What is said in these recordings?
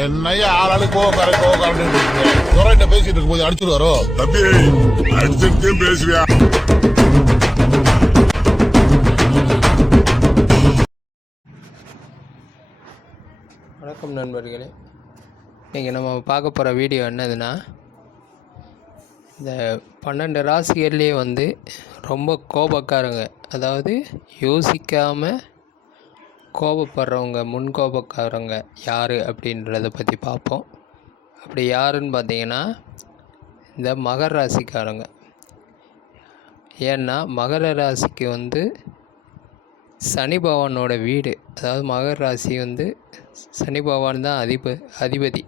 என்னையா ஆளாளு கோவக்காரன் பேசிட்டு இருக்கும் போது அடிச்சுட்டு வரோம். தம்பி அடிச்சுட்டு பேசுவியா? வணக்கம் நண்பர்களே. இன்றைக்கி நம்ம பார்க்க போகிற வீடியோ என்னதுன்னா, இந்த 12 ராசிகள்லேயே வந்து ரொம்ப கோபக்காரங்க, அதாவது யோசிக்காமல் கோபப்படுறவங்க, முன்கோபக்காரங்க யார் அப்படின்றத பற்றி பார்ப்போம். அப்படி யாருன்னு பார்த்தீங்கன்னா இந்த மகர ராசிக்காரங்க. ஏன்னா மகர ராசிக்கு வந்து சனி பகவானோட வீடு, அதாவது மகர ராசி வந்து சனி பகவான் தான் அதிபதி.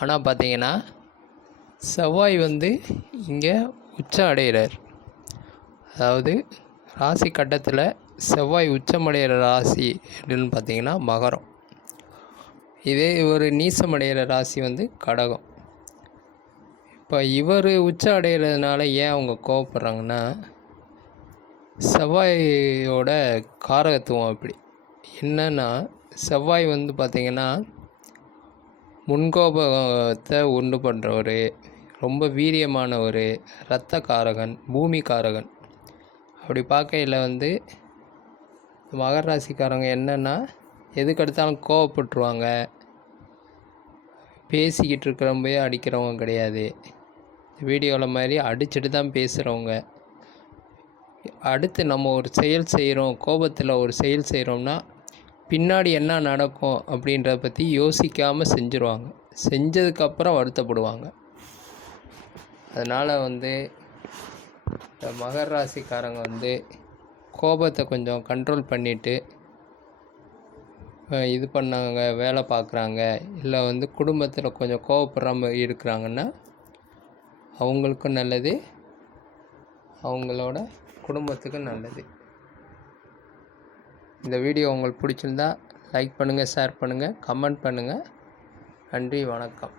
ஆனால் பார்த்தீங்கன்னா செவ்வாய் வந்து இங்கே உச்சம் அடைகிறார். அதாவது ராசி கட்டத்தில் செவ்வாய் உச்சமடைகிற ராசி அப்படின்னு பார்த்தீங்கன்னா மகரம். இதே இவர் நீசமடைகிற ராசி வந்து கடகம். இப்போ இவர் உச்சம் அடைகிறதுனால ஏன் அவங்க கோவப்படுறாங்கன்னா, செவ்வாயோட காரகத்துவம் அப்படி என்னன்னா, செவ்வாய் வந்து பார்த்திங்கன்னா முன்கோபத்தை உண்டு பண்ணுறவர், ரொம்ப வீரியமானவர், இரத்த காரகன், பூமி காரகன். அப்படி பார்க்கையில் வந்து மகர ராசிக்காரங்க என்னென்னா, எதுக்கெடுத்தாலும் கோவப்பட்டுருவாங்க. பேசிக்கிட்டு இருக்கிறவங்க அடிக்கிறவங்க கிடையாது. வீடியோவில் மாதிரி அடிச்சுட்டு தான் பேசுகிறவங்க. அடுத்து நம்ம ஒரு செயல் செய்கிறோம், கோபத்தில் ஒரு செயல் செய்கிறோம்னா பின்னாடி என்ன நடக்கும் அப்படின்றத பற்றி யோசிக்காமல் செஞ்சுருவாங்க. செஞ்சதுக்கப்புறம் வருத்தப்படுவாங்க. அதனால் வந்து இந்த மகர ராசிக்காரங்க வந்து கோபத்தை கொஞ்சம் கண்ட்ரோல் பண்ணிவிட்டு இது பண்ணாங்க, வேலை பார்க்குறாங்க, இல்லை வந்து குடும்பத்தில் கொஞ்சம் கோவப்படாமல் இருக்கிறாங்கன்னா அவங்களுக்கும் நல்லது, அவங்களோட குடும்பத்துக்கும் நல்லது. இந்த வீடியோ உங்களுக்கு பிடிச்சிருந்தா லைக் பண்ணுங்கள், ஷேர் பண்ணுங்கள், கமெண்ட் பண்ணுங்கள். நன்றி, வணக்கம்.